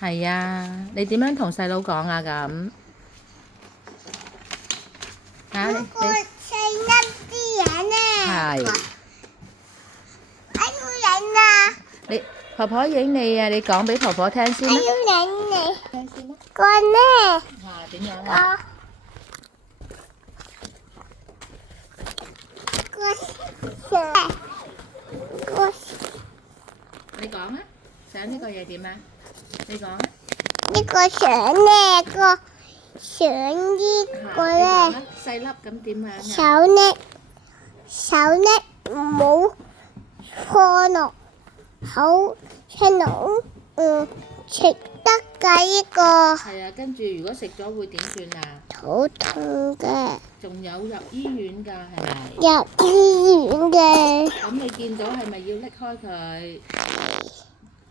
係啊，你點樣同細佬講啊咁？嚇你細粒啲嘢咧。係我要影啊！你婆婆影你啊，你講俾婆婆聽先我啦。要影你。聽先啦。個咧，點樣啊？你講啊，想呢個嘢點啊？你講啊。呢個相咧，個相呢個你講咧，啊，細粒咁點樣啊？手咧冇放落口，聽到食得㗎呢個。係啊，跟住如果食咗會點算啊？好痛嘅，仲有入醫院㗎，係咪？入醫院嘅。咁你見到係咪要拎開佢？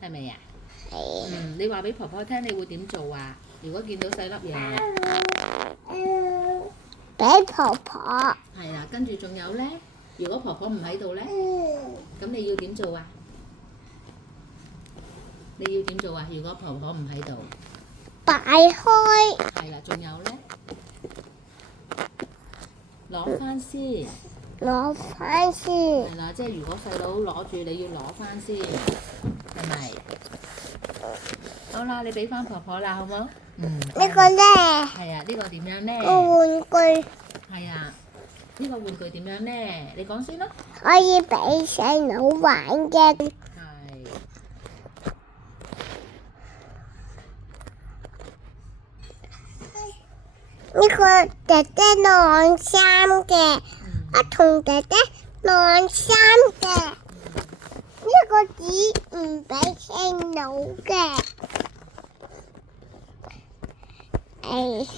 係咪啊？你話俾婆婆聽，你會點做啊？如果見到細粒嘢，俾婆婆。係啦，跟住仲有咧，如果婆婆唔喺度咧，咁你要點做啊？你要點做啊？如果婆婆唔喺度，擺開。係啦，仲有咧，攞翻先。攞翻先。係啦，即係如果細佬攞住，你要攞翻先，係咪？好啦，你俾翻婆婆啦，好冇？呢個咧，係啊，呢個點樣咧？個玩具係啊，呢個玩具點樣咧？你講先啦。可以俾細佬玩嘅。係。呢個姐姐晾衫嘅，我同姐姐晾衫嘅。呢個紙唔俾細佬嘅，危險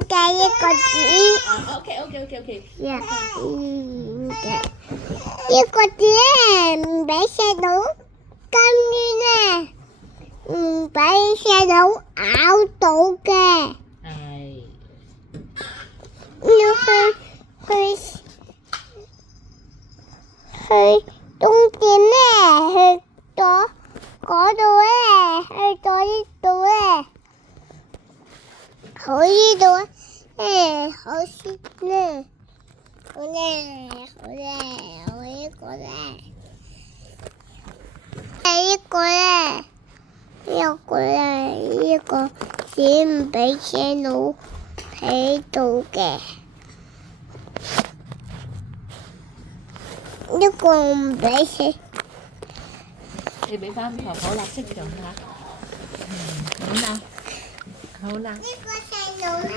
嘅呢個紙。OK。危險嘅呢個紙唔俾細佬咁遠咧，唔俾細佬咬到嘅。係。要去終點咧，去咗嗰度咧，去咗呢度咧，好呢度咧，好先咧，好咧，好呢個咧，呢個咧，呢個咧，呢個只唔俾細佬喺度嘅。呢個唔俾食。你俾翻婆婆啦，識用啦。好啦。呢個細路咧。